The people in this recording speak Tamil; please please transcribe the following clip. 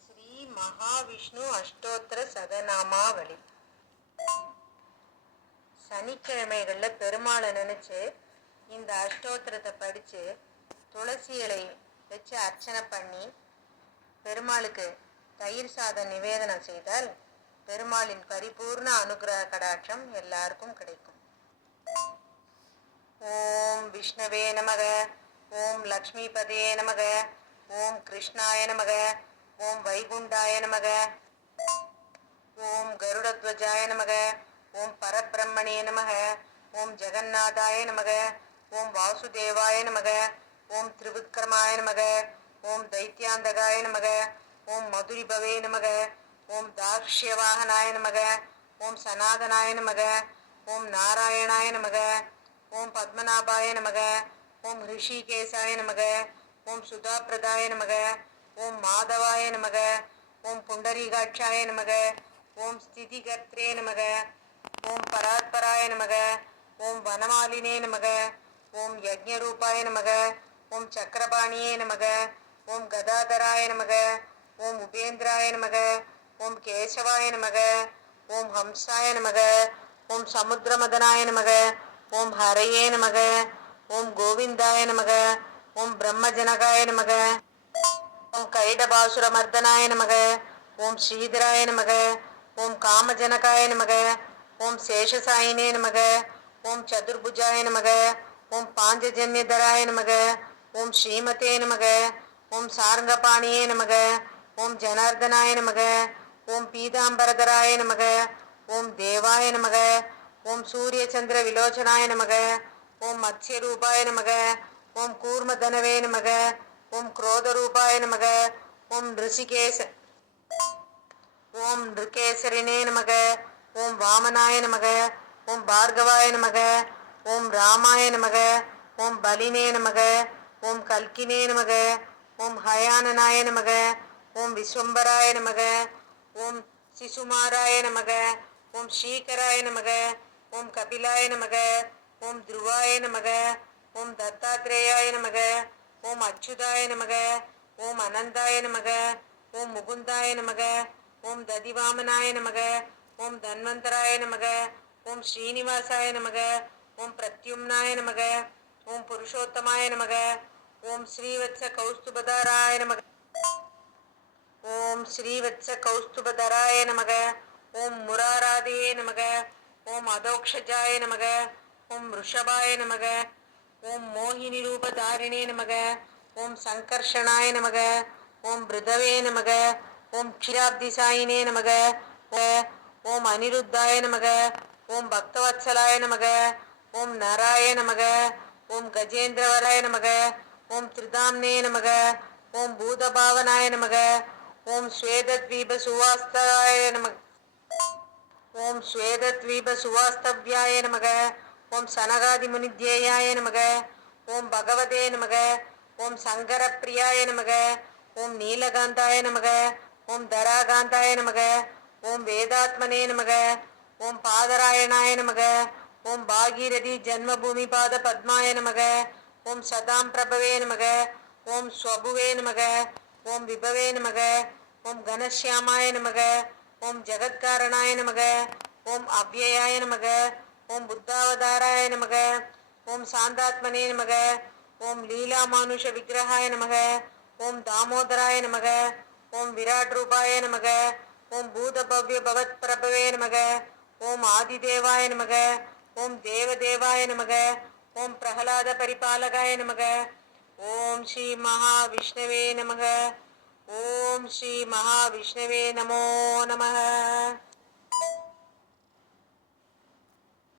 ஸ்ரீ மகாவிஷ்ணு அஷ்டோத்திர சதநாமாவளி. சனிக்கிழமைகளில் பெருமாளை நினச்சி இந்த அஷ்டோத்திரத்தை படித்து துளசி இலை வச்சு அர்ச்சனை பண்ணி பெருமாளுக்கு தயிர் சாதம் நிவேதனம் செய்தால் பெருமாளின் பரிபூர்ண அனுகிரக கடாட்சம் எல்லாருக்கும் கிடைக்கும் ஓம் விஷ்ணவே நமக ஓம் லக்ஷ்மி பதே நமக ஓம் கிருஷ்ணாய நமக ஓம் வைகுண்டாய நமக ஓம் கருடத்வஜாய நமக ஓம் பரபிரம்மணே நமக ஓம் ஜெகநாதாய நமக ஓம் வாசுதேவாய நமக ஓம் திருவிக்ரமாய நமக ஓம் தைத்தியாந்தகாய நமக ஓம் மதுரிபவே நமக ஓம் தாக்ஷ்யவாகனாய நமக ஓம் சனாதனாய நமக ஓம் நாராயணாய நமக ஓம் பத்மநாபாய நமக ஓம் ரிஷிகேசாய நமக ஓம் சுதாபிரதாய நமக ஓம் மாதவாய நமக ஓம் புண்டரீகாட்சாய நமக ஓம் ஸ்திதிகர்த்தே நமக ஓம் பராத்பராய நமக ஓம் வனமாலினே நமக ஓம் யஜ்ஞரூபாய நமக ஓம் சக்கரபாணியே நமக ஓம் கதாதராய நமக ஓம் உபேந்திராய நமக ஓம் கேசவாய நமக ஓம் ஹம்சாய நமக ஓம் சமுத்திரமதனாய நமக ஓம் ஹரையே நமக ஓம் கோவிந்தாய நமக ஓம் பிரம்மஜனகாய நமக ஓம் கைடபாசுரமர்தனாய நமக ஓம் ஸ்ரீதராய நமக ஓம் காமஜனகாய நமக ஓம் சேஷசாயினே நமக ஓம் சதுர்புஜாய நமக ஓம் பாஞ்சஜன்யதராய நமக ஓம் ஸ்ரீமதே நமக ஓம் சாரங்கபாணியே நமக ஓம் ஜனார்தனாய நமக ஓம் பீதாம்பரதராய நமக ஓம் தேவாய நமக ஓம் சூரிய சந்திர விலோச்சனாய நமக ஓம் மத்ய ரூபாய நமக ஓம் கூர்மதனவே நமக ஓம் குரோத ரூபாய நமக ஓம் ரிஷிகேச ஓம் ரிகேசரினே நமக ஓம் வாமனாய நமக ஓம் பார்கவாய நமக ஓம் ராமாய நமக ஓம் பலினே நமக ஓம் கல்கினே நமக ஓம் ஹயானனாய நமக ஓம் விஸ்வம்பராய நமக ஓம் சிசுமாராய நமக ஓம் ஸ்ரீகராய நமக ஓம் கபிலாய நமக ஓம் துருவாய நமக ஓம் தத்தாத்ரேயாய நமக ஓம் அச்சுதாய நமக ஓம் அனந்தாய நமக ஓம் முகுந்தாய நமக ஓம் ததிவாமனாய நமக ஓம் தன்வந்தராய நமக ஓம் ஸ்ரீனிவாசாய நமக ஓம் பிரத்யும்னாய நமக ஓம் புருஷோத்தமாய நமக ஓம் ஸ்ரீவத்ச கௌஸ்துபதாராய நமக ஓம் ஸ்ரீவத்ச கௌஸ்துபதராய நமக ஓம் முராராதையே நமக ஓம் அதோக்ஷஜாய நமக ஓம் ரிஷபாய நமக ஓம் மோகினி ரூபதாரிணே நமக ஓம் சங்கர்ஷனாய நமக ஓம் பிருதவே நமக ஓம் க்ஷீராப்திசாயினே நமக ஓம் அனிருத்தாய நமக ஓம் பக்தவத்சலாய நமக ஓம் நராய நமக ஓம் கஜேந்திரவராய நமக ஓம் திருதாம்னே நமக ஓம் பூதபாவனாய நமக ஓம் ஸ்வேதத்வீப சுவாஸ்தாய நமக ஓம் ஸ்வேதத்வீப சுவாஸ்தவ்யாய நமக ஓம் சனகாதி முனித்யேயாய நமக ஓம் பகவதே நமக ஓம் சங்கரப்பிரியாய நமக ஓம் நீலகாந்தாய நமக ஓம் தராகாந்தாய நமக ஓம் வேதாத்மனே நமக ஓம் பாதராயணாய நமக ஓம் பாகீரதி ஜன்மபூமி பாத பத்மாய நமக ஓம் சதாம் பிரபவே நமக ஓம் ஸ்வபுவே நமக ஓம் விபவே நமக ஓம் கனஷ்யாமாய நமக ஓம் ஜகத்காரணாய நமக ஓம் அவ்யயாய நமக ஓம் புத்தாவதாராய நமக ஓம் சாந்தாத்மனே நமக ஓம் லீலா மானுஷ விக்கிரகாய நமக ஓம் தாமோதராய நமக ஓம் விராட் ரூபாய நமக ஓம் பூதபவ்ய பவத் பிரபவே நமக ஓம் ஆதிதேவாய நமக ஓம் தேவதேவாய நமக ஓம் பிரகலாத பரிபாலகாய நமக ஓம் ஸ்ரீ மகாவிஷ்ணவே நமக. ஓம் ஸ்ரீ மகாவிஷ்ணவே நமோ நமக.